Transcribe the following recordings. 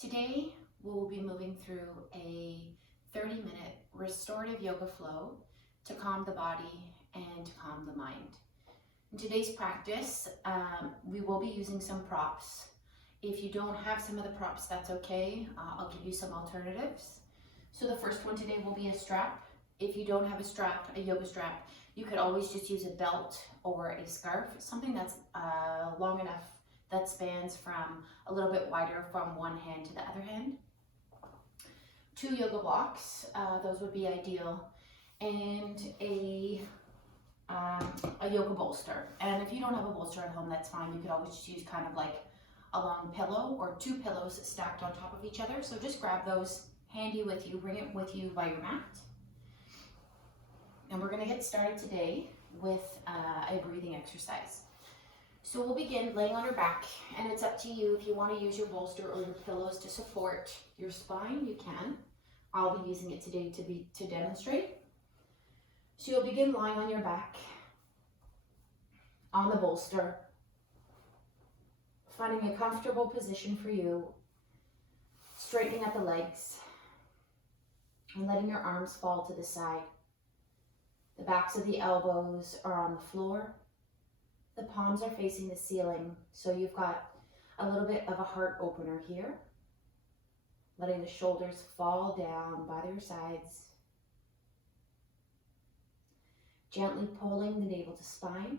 Today, we'll be moving through a 30-minute restorative yoga flow to calm the body and to calm the mind. In today's practice, we will be using some props. If you don't have some of the props, that's okay. I'll give you some alternatives. So the first one today will be a strap. If you don't have a strap, a yoga strap, you could always just use a belt or a scarf, something that's long enough that spans from a little bit wider from one hand to the other hand. 2 yoga blocks, those would be ideal, and a yoga bolster. And if you don't have a bolster at home, that's fine. You could always just use kind of like a long pillow or 2 pillows stacked on top of each other. So just grab those handy with you, bring it with you by your mat. And we're gonna get started today with a breathing exercise. So we'll begin laying on your back, and it's up to you if you want to use your bolster or your pillows to support your spine, you can. I'll be using it today to demonstrate. So you'll begin lying on your back, on the bolster, finding a comfortable position for you, straightening up the legs, and letting your arms fall to the side. The backs of the elbows are on the floor. The palms are facing the ceiling, so you've got a little bit of a heart opener here. Letting the shoulders fall down by their sides. Gently pulling the navel to spine.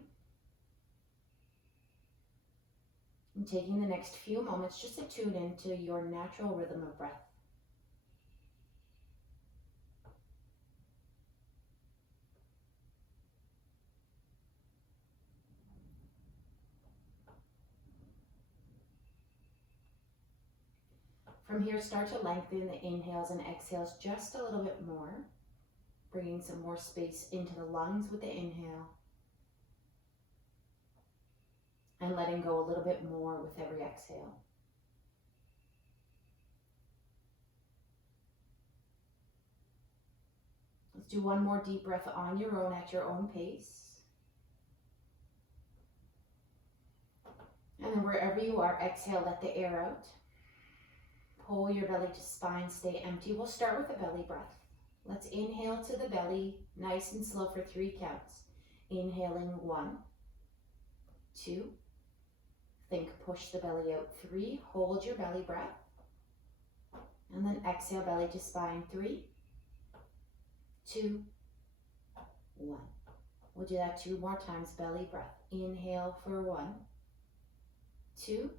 And taking the next few moments just to tune into your natural rhythm of breath. From here, start to lengthen the inhales and exhales just a little bit more, bringing some more space into the lungs with the inhale, and letting go a little bit more with every exhale. Let's do one more deep breath on your own at your own pace. And then wherever you are, exhale, let the air out. Pull your belly to spine, stay empty. We'll start with a belly breath. Let's inhale to the belly, nice and slow for 3 counts. Inhaling 1, 2, think, push the belly out, 3, hold your belly breath. And then exhale, belly to spine, 3, 2, 1. We'll do that 2 more times, belly breath. Inhale for 1, 2,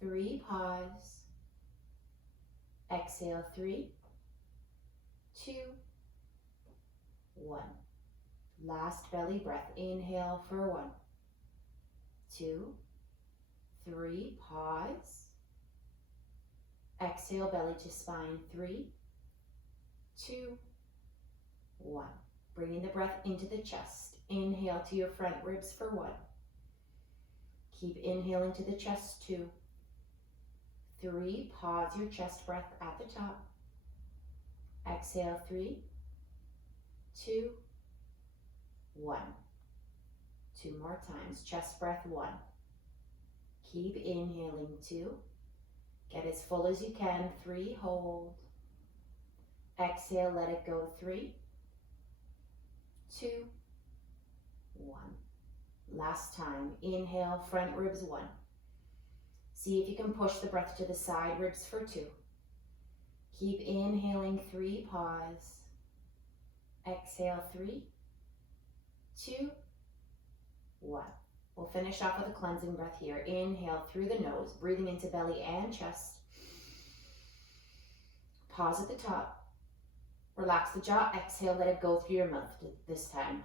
3, pause. Exhale, 3, 2, 1. Last belly breath. Inhale for 1, 2, 3, pause. Exhale, belly to spine, 3, 2, 1. Bringing the breath into the chest. Inhale to your front ribs for 1. Keep inhaling to the chest, 2, 3, pause your chest breath at the top. Exhale, 3, 2, 1. 2 more times, chest breath, 1. Keep inhaling, 2. Get as full as you can, 3, hold. Exhale, let it go, 3, 2, 1. Last time, inhale, front ribs, 1. See if you can push the breath to the side ribs for 2. Keep inhaling, 3, pause. Exhale, 3, 2, 1. We'll finish off with a cleansing breath here. Inhale through the nose, breathing into belly and chest. Pause at the top. Relax the jaw. Exhale, let it go through your mouth this time.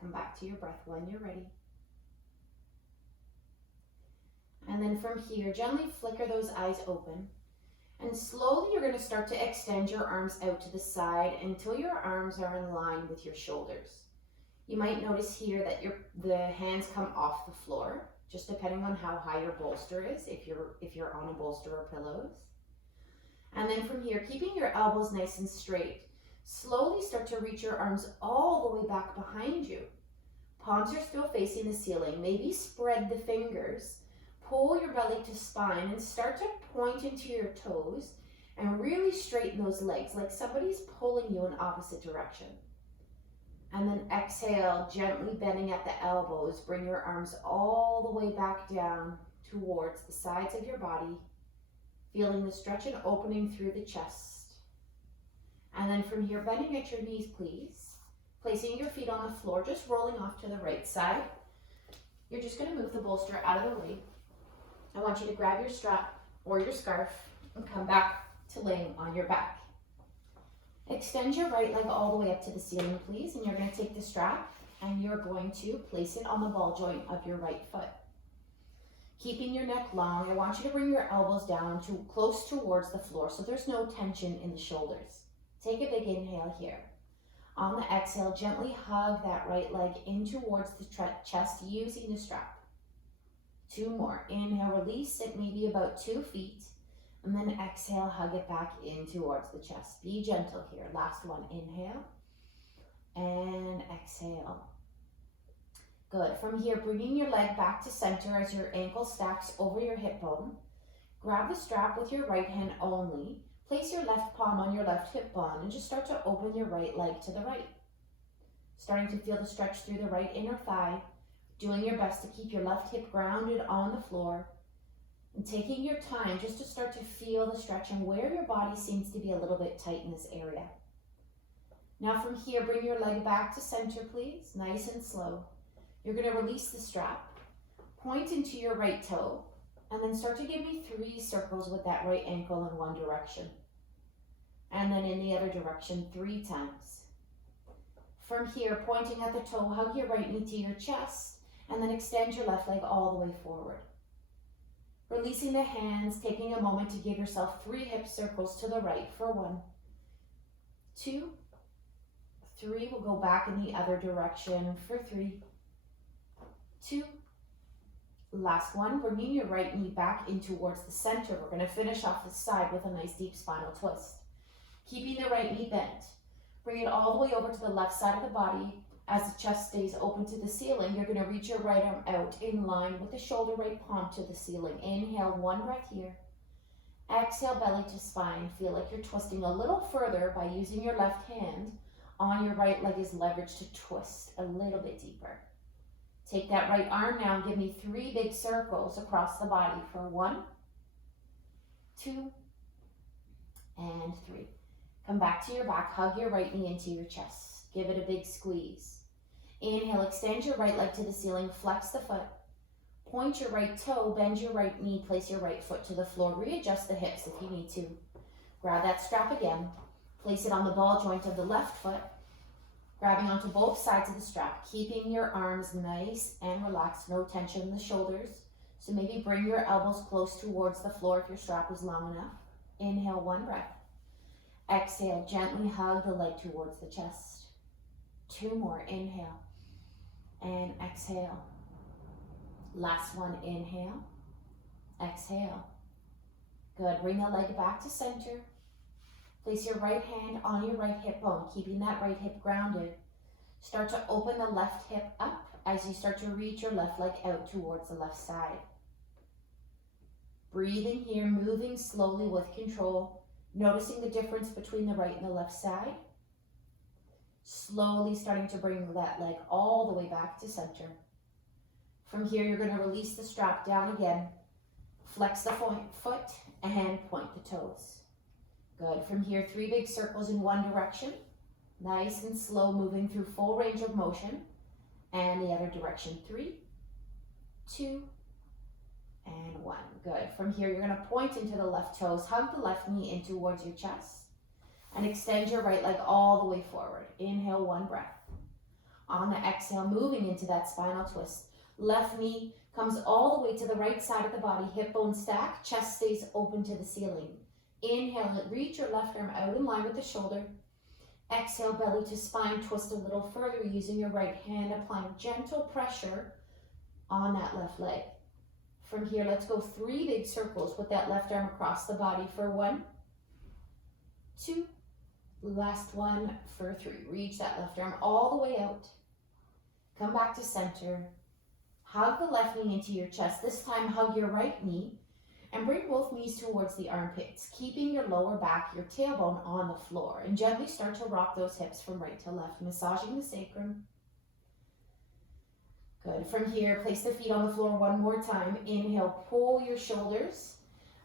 Come back to your breath when you're ready. And then from here, gently flicker those eyes open. And slowly you're going to start to extend your arms out to the side until your arms are in line with your shoulders. You might notice here that the hands come off the floor, just depending on how high your bolster is, if you're on a bolster or pillows. And then from here, keeping your elbows nice and straight, slowly start to reach your arms all the way back behind you. Palms are still facing the ceiling. Maybe spread the fingers. pull your belly to spine and start to point into your toes and really straighten those legs like somebody's pulling you in opposite direction. And then exhale, gently bending at the elbows. Bring your arms all the way back down towards the sides of your body, feeling the stretch and opening through the chest. And then from here, bending at your knees, please. Placing your feet on the floor, just rolling off to the right side. You're just going to move the bolster out of the way. I want you to grab your strap or your scarf and come back to laying on your back. Extend your right leg all the way up to the ceiling, please, and you're going to take the strap and you're going to place it on the ball joint of your right foot. Keeping your neck long, I want you to bring your elbows down to close towards the floor so there's no tension in the shoulders. Take a big inhale here. On the exhale, gently hug that right leg in towards the chest using the strap. 2 more. Inhale, release it maybe about 2 feet. And then exhale, hug it back in towards the chest. Be gentle here. Last one, inhale and exhale. Good. From here, bringing your leg back to center as your ankle stacks over your hip bone. Grab the strap with your right hand only. Place your left palm on your left hip bone and just start to open your right leg to the right. Starting to feel the stretch through the right inner thigh. Doing your best to keep your left hip grounded on the floor. And taking your time just to start to feel the stretch and where your body seems to be a little bit tight in this area. Now from here, bring your leg back to center, please. Nice and slow. You're going to release the strap. Point into your right toe. And then start to give me 3 circles with that right ankle in one direction. And then in the other direction 3 times. From here, pointing at the toe, hug your right knee to your chest. And then extend your left leg all the way forward. Releasing the hands, taking a moment to give yourself 3 hip circles to the right for 1, 2, 3. We'll go back in the other direction for 3, 2. Last one, bringing your right knee back in towards the center. We're going to finish off the side with a nice deep spinal twist. Keeping the right knee bent. Bring it all the way over to the left side of the body. As the chest stays open to the ceiling, you're going to reach your right arm out in line with the shoulder right palm to the ceiling. Inhale, 1 breath here. Exhale, belly to spine. Feel like you're twisting a little further by using your left hand on your right leg as leverage to twist a little bit deeper. Take that right arm now and give me 3 big circles across the body for 1, 2, and 3. Come back to your back, hug your right knee into your chest. Give it a big squeeze. Inhale, extend your right leg to the ceiling, flex the foot. Point your right toe, bend your right knee, place your right foot to the floor. Readjust the hips if you need to. Grab that strap again. Place it on the ball joint of the left foot. Grabbing onto both sides of the strap, keeping your arms nice and relaxed, no tension in the shoulders. So maybe bring your elbows close towards the floor if your strap is long enough. Inhale, 1 breath. Exhale, gently hug the leg towards the chest. 2 more, inhale and exhale. Last one, inhale, exhale. Good, bring the leg back to center. Place your right hand on your right hip bone, keeping that right hip grounded. Start to open the left hip up as you start to reach your left leg out towards the left side. Breathing here, moving slowly with control, noticing the difference between the right and the left side. Slowly starting to bring that leg all the way back to center. From here, you're going to release the strap down again. Flex the foot and point the toes. Good. From here, 3 big circles in one direction. Nice and slow, moving through full range of motion. And the other direction, 3, 2, and 1. Good. From here, you're going to point into the left toes. Hug the left knee in towards your chest. And extend your right leg all the way forward. Inhale, 1 breath. On the exhale, moving into that spinal twist. Left knee comes all the way to the right side of the body. Hip bone stack, chest stays open to the ceiling. Inhale, reach your left arm out in line with the shoulder. Exhale, belly to spine, twist a little further using your right hand, applying gentle pressure on that left leg. From here, let's go 3 big circles with that left arm across the body for 1, 2, last one for 3. Reach that left arm all the way out. Come back to center. Hug the left knee into your chest. This time, hug your right knee and bring both knees towards the armpits, keeping your lower back, your tailbone on the floor. And gently start to rock those hips from right to left, massaging the sacrum. Good. From here, place the feet on the floor one more time. Inhale, pull your shoulders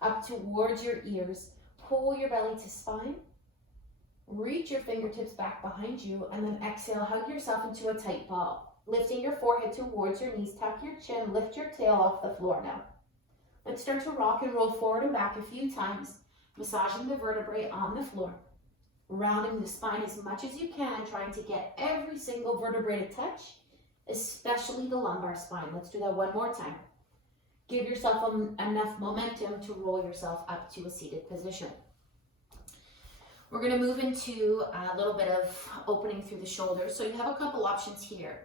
up towards your ears. Pull your belly to spine. Reach your fingertips back behind you, and then exhale, hug yourself into a tight ball. Lifting your forehead towards your knees, tuck your chin, lift your tail off the floor now. Let's start to rock and roll forward and back a few times, massaging the vertebrae on the floor. Rounding the spine as much as you can, trying to get every single vertebrae to touch, especially the lumbar spine. Let's do that one more time. Give yourself enough momentum to roll yourself up to a seated position. We're going to move into a little bit of opening through the shoulders. So you have a couple options here.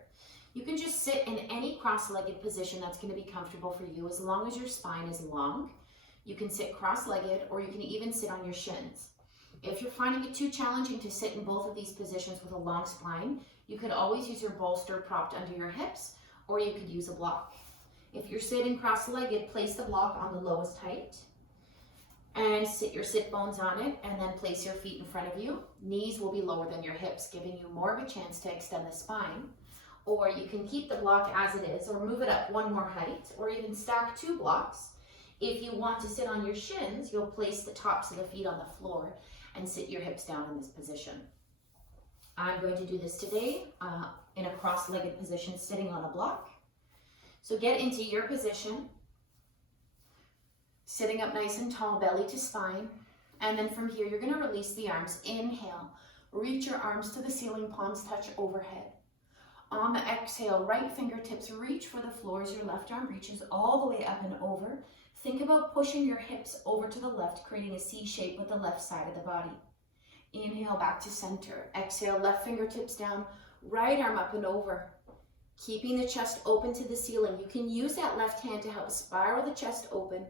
You can just sit in any cross-legged position that's going to be comfortable for you as long as your spine is long. You can sit cross-legged, or you can even sit on your shins. If you're finding it too challenging to sit in both of these positions with a long spine, you could always use your bolster propped under your hips, or you could use a block. If you're sitting cross-legged, place the block on the lowest height and sit your sit bones on it, and then place your feet in front of you. Knees will be lower than your hips, giving you more of a chance to extend the spine. Or you can keep the block as it is, or move it up one more height, or even stack two blocks. If you want to sit on your shins, you'll place the tops of the feet on the floor and sit your hips down in this position. I'm going to do this today in a cross-legged position, sitting on a block. So get into your position, sitting up nice and tall, belly to spine. And then from here, you're going to release the arms. Inhale, reach your arms to the ceiling, palms touch overhead. On the exhale, right fingertips reach for the floor as your left arm reaches all the way up and over. Think about pushing your hips over to the left, creating a C shape with the left side of the body. Inhale, back to center. Exhale, left fingertips down, right arm up and over. Keeping the chest open to the ceiling. You can use that left hand to help spiral the chest open.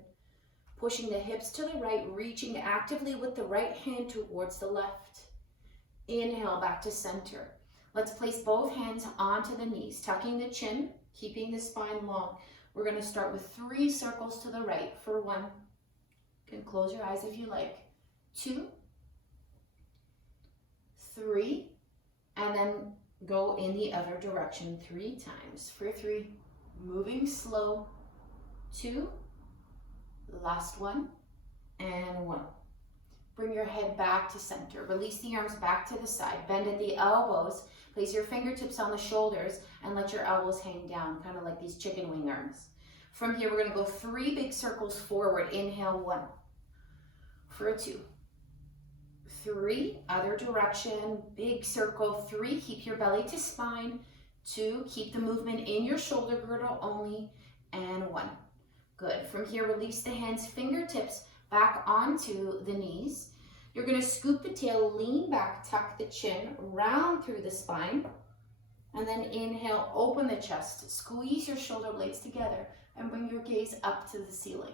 Pushing the hips to the right, reaching actively with the right hand towards the left. Inhale, back to center. Let's place both hands onto the knees, tucking the chin, keeping the spine long. We're going to start with 3 circles to the right for 1. You can close your eyes if you like. 2, 3, and then go in the other direction 3 times for 3. Moving slow. 2, last 1, and 1. Bring your head back to center. Release the arms back to the side. Bend at the elbows. Place your fingertips on the shoulders and let your elbows hang down, kind of like these chicken wing arms. From here, we're going to go 3 big circles forward. Inhale, 1. For a 2. 3, other direction, big circle. 3, keep your belly to spine. 2, keep the movement in your shoulder girdle only. And 1. Good. From here, release the hands, fingertips back onto the knees. You're going to scoop the tail, lean back, tuck the chin, round through the spine. And then inhale, open the chest, squeeze your shoulder blades together, and bring your gaze up to the ceiling.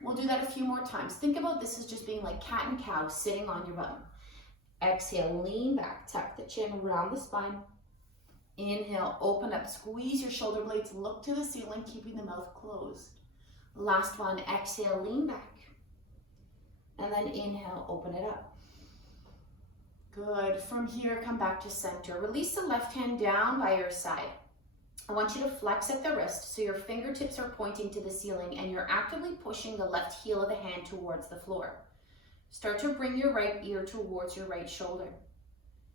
We'll do that a few more times. Think about this as just being like cat and cow sitting on your bum. Exhale, lean back, tuck the chin, round the spine. Inhale, open up, squeeze your shoulder blades, look to the ceiling, keeping the mouth closed. Last one, exhale, lean back. And then inhale, open it up. Good. From here, come back to center. Release the left hand down by your side. I want you to flex at the wrist so your fingertips are pointing to the ceiling and you're actively pushing the left heel of the hand towards the floor. Start to bring your right ear towards your right shoulder.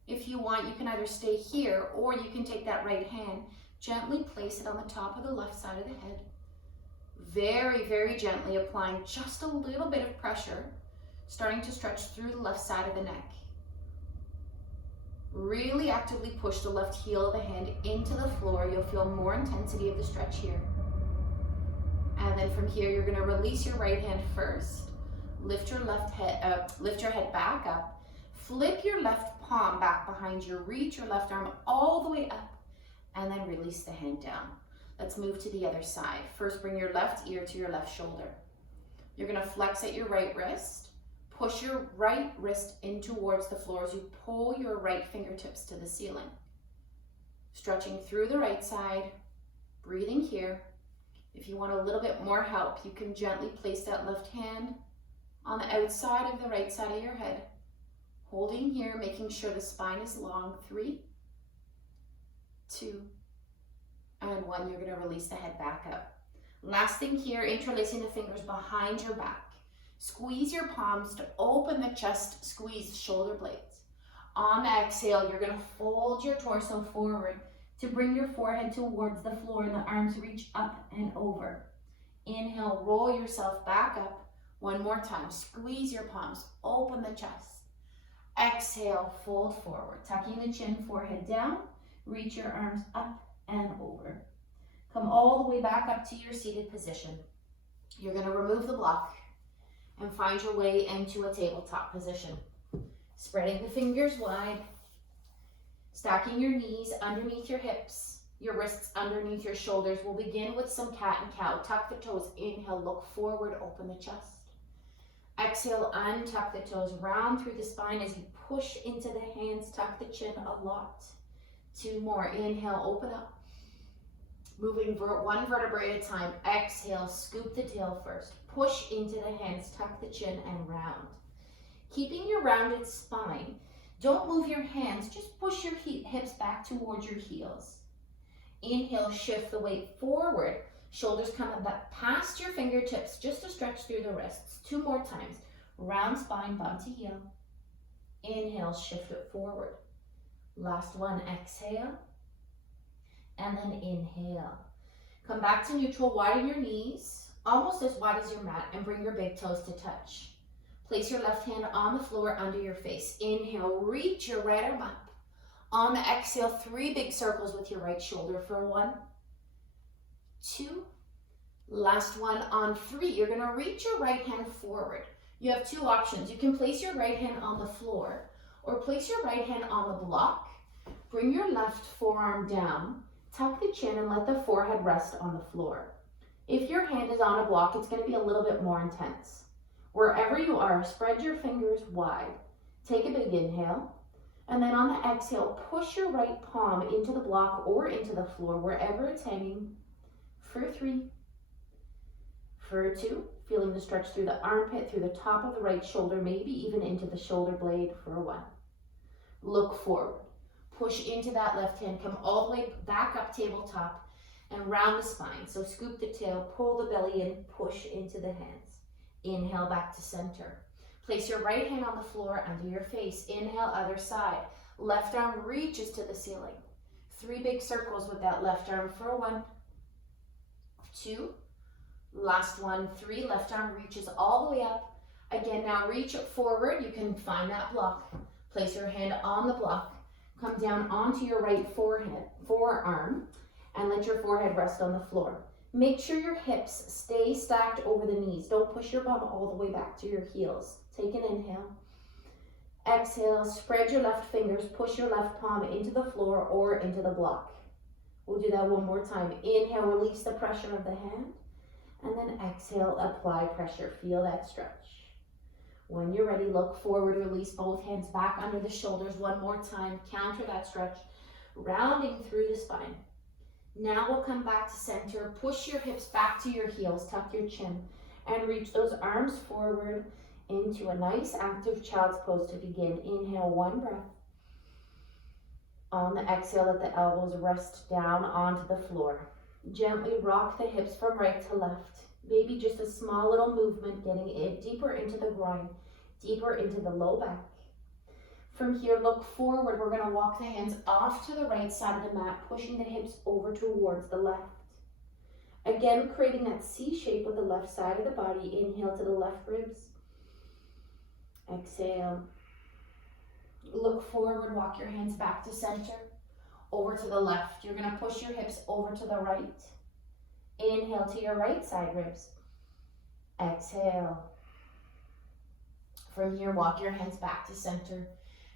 If you want, you can either stay here or you can take that right hand, gently place it on the top of the left side of the head. Very, very gently applying just a little bit of pressure, starting to stretch through the left side of the neck. Really actively push the left heel of the hand into the floor. You'll feel more intensity of the stretch here. And then from here, you're going to release your right hand first. Lift your head back up. Flip your left palm back behind you. Reach your left arm all the way up, and then release the hand down. Let's move to the other side. First, bring your left ear to your left shoulder. You're going to flex at your right wrist. Push your right wrist in towards the floor as you pull your right fingertips to the ceiling. Stretching through the right side Breathing here. If you want a little bit more help, you can gently place that left hand on the outside of the right side of your head. Holding here, making sure the spine is long. 3, 2, and 1. You're going to release the head back up. Last thing here, interlacing the fingers behind your back. Squeeze your palms to open the chest, squeeze shoulder blades. On the exhale, you're going to fold your torso forward to bring your forehead towards the floor and the arms reach up and over. Inhale, roll yourself back up. One more time, squeeze your palms, open the chest. Exhale, fold forward, tucking the chin, forehead down, reach your arms up and over. Come all the way back up to your seated position. You're going to remove the block and find your way into a tabletop position. Spreading the fingers wide, stacking your knees underneath your hips, your wrists underneath your shoulders. We'll begin with some cat and cow. Tuck the toes, inhale, look forward, open the chest. Exhale, untuck the toes, round through the spine as you push into the hands, tuck the chin a lot. 2 more, inhale, open up. Moving one vertebrae at a time. Exhale, scoop the tail first. Push into the hands, tuck the chin and round. Keeping your rounded spine, don't move your hands, just push your hips back towards your heels. Inhale, shift the weight forward. Shoulders come back past your fingertips just to stretch through the wrists. 2 more times. Round spine, bum to heel. Inhale, shift it forward. Last one, exhale. And then inhale. Come back to neutral, widen your knees, almost as wide as your mat, and bring your big toes to touch. Place your left hand on the floor under your face. Inhale, reach your right arm up. On the exhale, 3 big circles with your right shoulder for 1, 2, last one on 3. You're going to reach your right hand forward. You have 2 options. You can place your right hand on the floor or place your right hand on the block. Bring your left forearm down, tuck the chin and let the forehead rest on the floor. If your hand is on a block, it's going to be a little bit more intense. Wherever you are, spread your fingers wide. Take a big inhale. And then on the exhale, push your right palm into the block or into the floor, wherever it's hanging, for 3, for 2, feeling the stretch through the armpit, through the top of the right shoulder, maybe even into the shoulder blade, for 1. Look forward, push into that left hand, come all the way back up tabletop and round the spine. So scoop the tail, pull the belly in, push into the hands. Inhale back to center. Place your right hand on the floor under your face. Inhale, other side. Left arm reaches to the ceiling. 3 big circles with that left arm for 1, 2, last one, 3. Left arm reaches all the way up. Again, now reach it forward. You can find that block. Place your hand on the block. Come down onto your right forearm, and let your forehead rest on the floor. Make sure your hips stay stacked over the knees. Don't push your bum all the way back to your heels. Take an inhale. Exhale, spread your left fingers, push your left palm into the floor or into the block. We'll do that one more time. Inhale, release the pressure of the hand. And then exhale, apply pressure. Feel that stretch. When you're ready, look forward, release both hands back under the shoulders. One more time, counter that stretch, rounding through the spine. Now we'll come back to center. Push your hips back to your heels, tuck your chin, and reach those arms forward into a nice active child's pose to begin. Inhale, 1 breath. On the exhale, let the elbows rest down onto the floor. Gently rock the hips from right to left. Maybe just a small little movement, getting it deeper into the groin, deeper into the low back. From here, look forward. We're going to walk the hands off to the right side of the mat, pushing the hips over towards the left. Again, creating that C shape with the left side of the body. Inhale to the left ribs. Exhale. Look forward, walk your hands back to center, over to the left. You're going to push your hips over to the right. Inhale to your right side ribs. Exhale. From here, walk your hands back to center.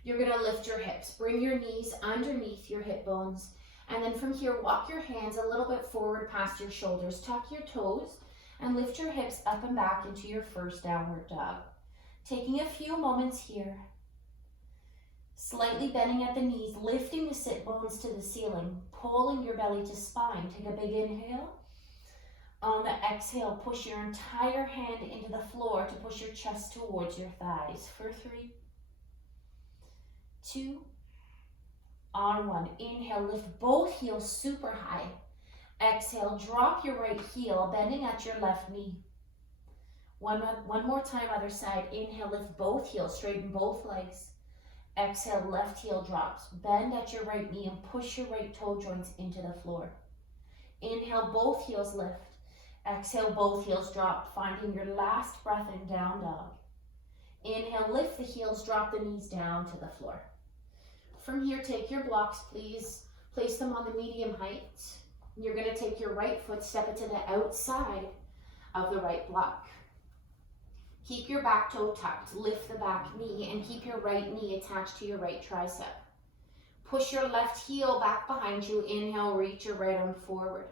You're going to lift your hips. Bring your knees underneath your hip bones. And then from here, walk your hands a little bit forward past your shoulders. Tuck your toes and lift your hips up and back into your first downward dog. Taking a few moments here Slightly bending at the knees, lifting the sit bones to the ceiling, pulling your belly to spine. Take a big inhale. On the exhale, push your entire hand into the floor to push your chest towards your thighs. For 3, 2, on 1. Inhale, lift both heels super high. Exhale, drop your right heel, bending at your left knee. One more time, other side. Inhale, lift both heels, straighten both legs. Exhale, left heel drops. Bend at your right knee and push your right toe joints into the floor. Inhale, both heels lift. Exhale, both heels drop, finding your last breath in down dog. Inhale, lift the heels, drop the knees down to the floor. From here, take your blocks, please. Place them on the medium height. You're going to take your right foot, step it to the outside of the right block. Keep your back toe tucked, lift the back knee, and keep your right knee attached to your right tricep. Push your left heel back behind you. Inhale, reach your right arm forward.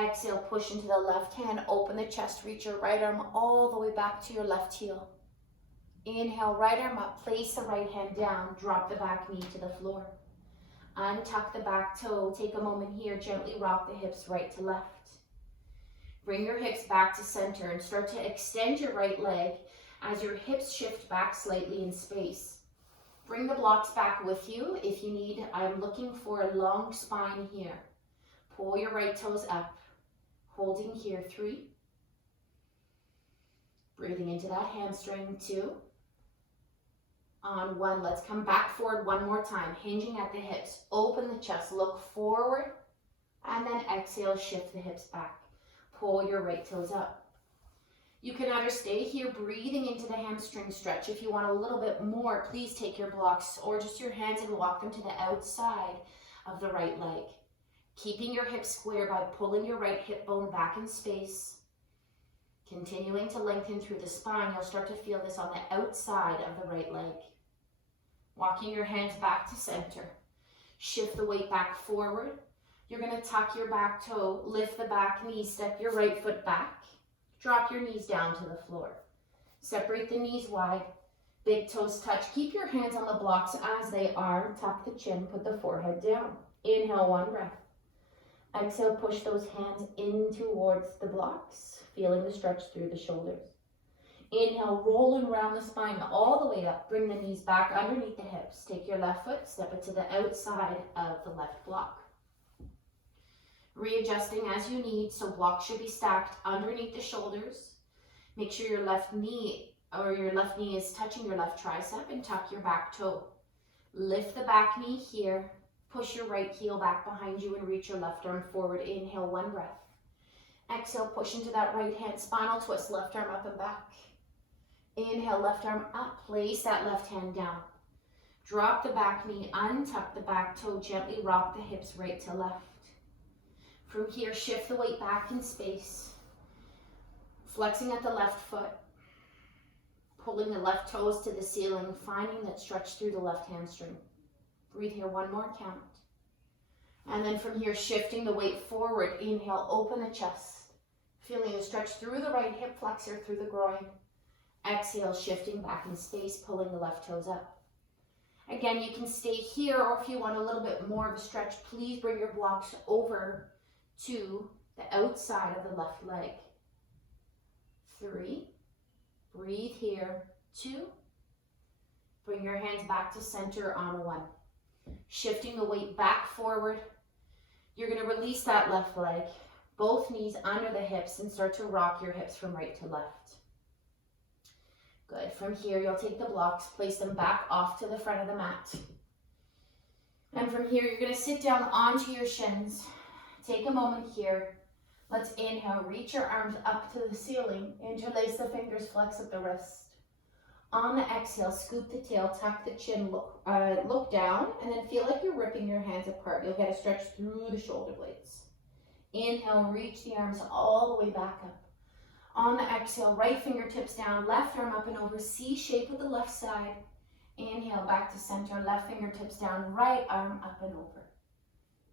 Exhale, push into the left hand, open the chest, reach your right arm all the way back to your left heel. Inhale, right arm up, place the right hand down, drop the back knee to the floor. Untuck the back toe, take a moment here, gently rock the hips right to left. Bring your hips back to center and start to extend your right leg as your hips shift back slightly in space. Bring the blocks back with you if you need. I'm looking for a long spine here. Pull your right toes up, holding here. 3. Breathing into that hamstring. 2. On 1, let's come back forward one more time, hinging at the hips. Open the chest, look forward, and then exhale, shift the hips back. Pull your right toes up. You can either stay here breathing into the hamstring stretch. If you want a little bit more, please take your blocks or just your hands and walk them to the outside of the right leg. Keeping your hips square by pulling your right hip bone back in space. Continuing to lengthen through the spine, you'll start to feel this on the outside of the right leg. Walking your hands back to center. Shift the weight back forward. You're going to tuck your back toe, lift the back knee, step your right foot back. Drop your knees down to the floor. Separate the knees wide. Big toes touch. Keep your hands on the blocks as they are. Tuck the chin, put the forehead down. Inhale, 1 breath. Exhale, push those hands in towards the blocks, feeling the stretch through the shoulders. Inhale, rolling around the spine all the way up. Bring the knees back underneath the hips. Take your left foot, step it to the outside of the left block. Readjusting as you need, so blocks should be stacked underneath the shoulders. Make sure your left knee is touching your left tricep and tuck your back toe. Lift the back knee here. Push your right heel back behind you and reach your left arm forward. Inhale, 1 breath. Exhale, push into that right hand, spinal twist, left arm up and back. Inhale, left arm up, place that left hand down. Drop the back knee, untuck the back toe, gently rock the hips right to left. From here, shift the weight back in space. Flexing at the left foot. Pulling the left toes to the ceiling, finding that stretch through the left hamstring. Breathe here, 1 more count. And then from here, shifting the weight forward. Inhale, open the chest. Feeling the stretch through the right hip flexor, through the groin. Exhale, shifting back in space, pulling the left toes up. Again, you can stay here, or if you want a little bit more of a stretch, please bring your blocks over to the outside of the left leg. 3. Breathe here. 2. Bring your hands back to center on 1. Shifting the weight back forward. You're going to release that left leg, both knees under the hips, and start to rock your hips from right to left. Good. From here, you'll take the blocks, place them back off to the front of the mat. And from here, you're going to sit down onto your shins. Take a moment here. Let's inhale, reach your arms up to the ceiling, interlace the fingers, flex up the wrist. On the exhale, scoop the tail, tuck the chin, look down, and then feel like you're ripping your hands apart. You'll get a stretch through the shoulder blades. Inhale, reach the arms all the way back up. On the exhale, right fingertips down, left arm up and over, C shape with the left side. Inhale, back to center, left fingertips down, right arm up and over.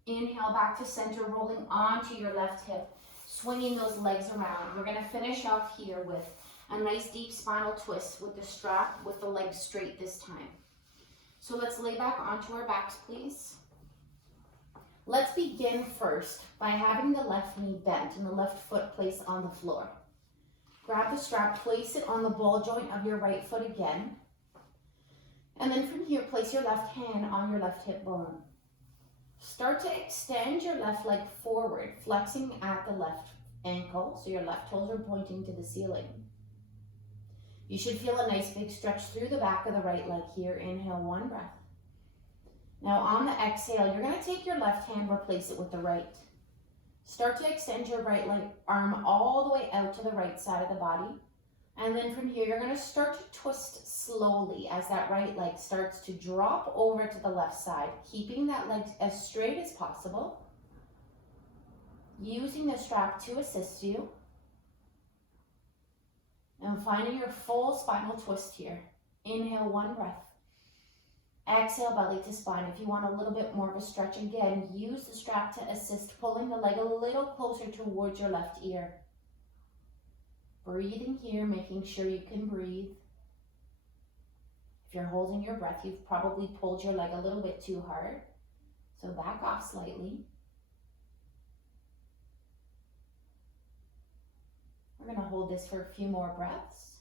Inhale, back to center, rolling onto your left hip, swinging those legs around. We're going to finish off here with a nice deep spinal twist with the strap, with the legs straight this time. So let's lay back onto our backs, please. Let's begin first by having the left knee bent and the left foot placed on the floor. Grab the strap, place it on the ball joint of your right foot again. And then from here, place your left hand on your left hip bone. Start to extend your left leg forward, flexing at the left ankle, so your left toes are pointing to the ceiling. You should feel a nice big stretch through the back of the right leg here. Inhale, one breath. Now on the exhale, you're going to take your left hand, replace it with the right. Start to extend your right leg arm all the way out to the right side of the body. And then from here, you're going to start to twist slowly as that right leg starts to drop over to the left side, keeping that leg as straight as possible, using the strap to assist you, and finding your full spinal twist here. Inhale, one breath. Exhale, belly to spine. If you want a little bit more of a stretch, again, use the strap to assist, pulling the leg a little closer towards your left ear. Breathing here, making sure you can breathe. If you're holding your breath, you've probably pulled your leg a little bit too hard. So back off slightly. We're going to hold this for a few more breaths.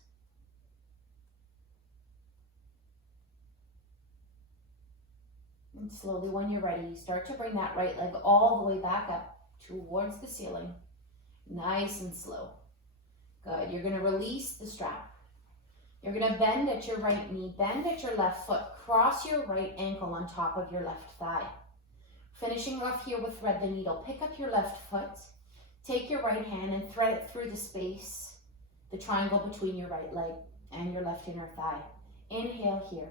And slowly, when you're ready, you start to bring that right leg all the way back up towards the ceiling. Nice and slow. Good. You're going to release the strap. You're going to bend at your right knee, bend at your left foot, cross your right ankle on top of your left thigh. Finishing off here with thread the needle. Pick up your left foot, take your right hand and thread it through the space, the triangle between your right leg and your left inner thigh. Inhale here.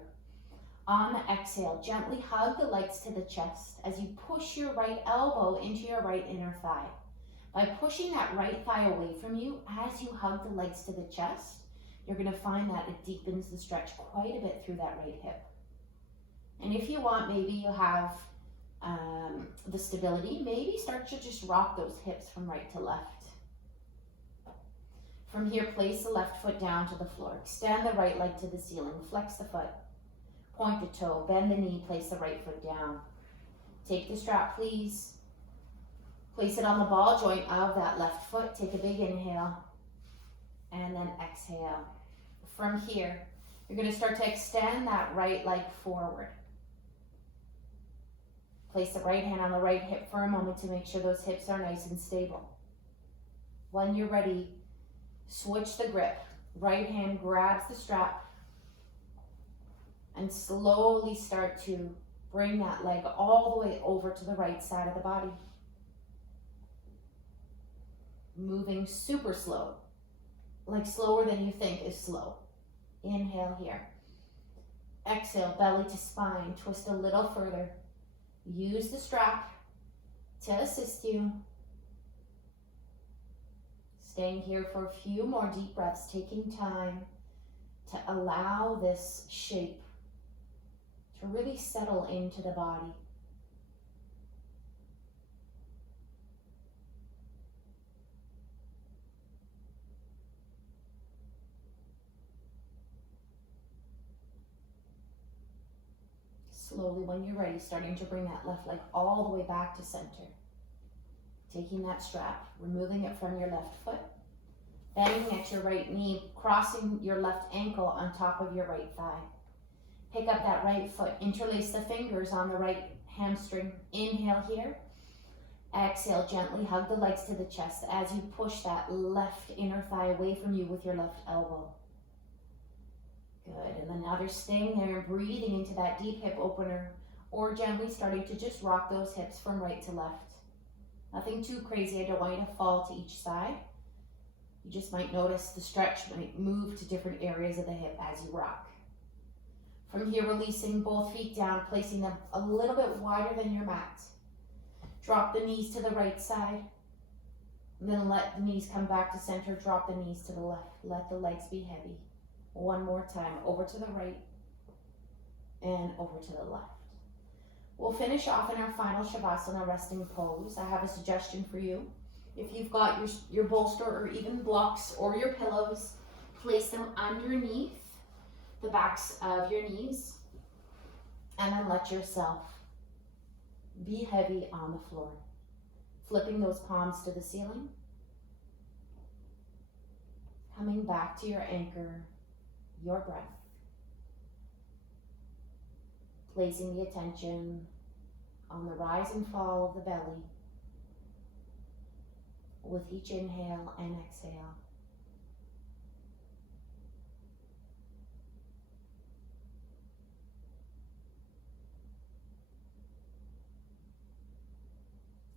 On the exhale, gently hug the legs to the chest as you push your right elbow into your right inner thigh. By pushing that right thigh away from you as you hug the legs to the chest, you're going to find that it deepens the stretch quite a bit through that right hip. And if you want, maybe you have the stability, maybe start to just rock those hips from right to left. From here, place the left foot down to the floor. Extend the right leg to the ceiling. Flex the foot. Point the toe, bend the knee, place the right foot down. Take the strap, please. Place it on the ball joint of that left foot. Take a big inhale and then exhale. From here, you're going to start to extend that right leg forward. Place the right hand on the right hip for a moment to make sure those hips are nice and stable. When you're ready, switch the grip. Right hand grabs the strap and slowly start to bring that leg all the way over to the right side of the body. Moving super slow, like slower than you think is slow. Inhale here. Exhale, belly to spine. Twist a little further. Use the strap to assist you. Staying here for a few more deep breaths, taking time to allow this shape to really settle into the body. Slowly, when you're ready, starting to bring that left leg all the way back to center. Taking that strap, removing it from your left foot, bending at your right knee, crossing your left ankle on top of your right thigh. Pick up that right foot, interlace the fingers on the right hamstring. Inhale here. Exhale, gently hug the legs to the chest as you push that left inner thigh away from you with your left elbow. Good, and then now they're staying there and breathing into that deep hip opener, or gently starting to just rock those hips from right to left. Nothing too crazy, I don't want you to fall to each side. You just might notice the stretch might move to different areas of the hip as you rock. From here, releasing both feet down, placing them a little bit wider than your mat. Drop the knees to the right side, and then let the knees come back to center. Drop the knees to the left. Let the legs be heavy. One more time, over to the right and over to the left. We'll finish off in our final Shavasana resting pose. I have a suggestion for you. If you've got your bolster or even blocks or your pillows, place them underneath the backs of your knees. And then let yourself be heavy on the floor. Flipping those palms to the ceiling. Coming back to your anchor, your breath. Placing the attention on the rise and fall of the belly with each inhale and exhale.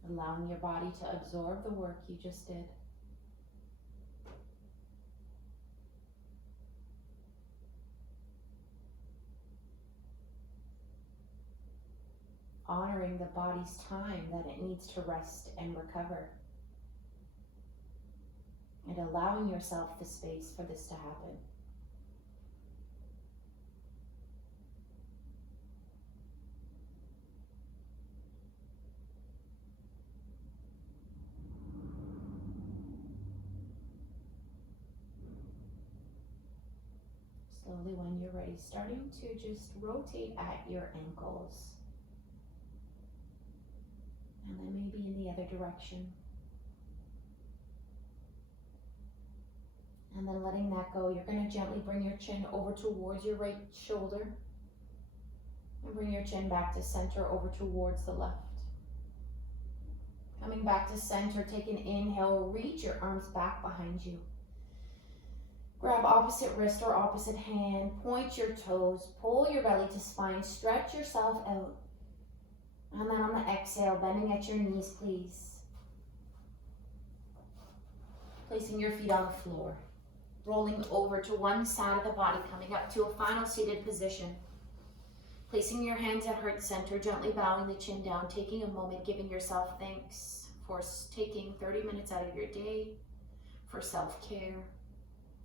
Allowing your body to absorb the work you just did. Honoring the body's time that it needs to rest and recover. And allowing yourself the space for this to happen. Slowly, when you're ready, starting to just rotate at your ankles. And then maybe in the other direction. And then letting that go, you're going to gently bring your chin over towards your right shoulder. And bring your chin back to center over towards the left. Coming back to center, take an inhale, reach your arms back behind you. Grab opposite wrist or opposite hand, point your toes, pull your belly to spine, stretch yourself out. And then on the exhale, bending at your knees, please. Placing your feet on the floor. Rolling over to one side of the body, coming up to a final seated position. Placing your hands at heart center, gently bowing the chin down, taking a moment, giving yourself thanks for taking 30 minutes out of your day, for self-care,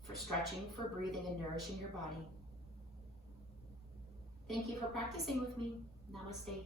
for stretching, for breathing and nourishing your body. Thank you for practicing with me. Namaste.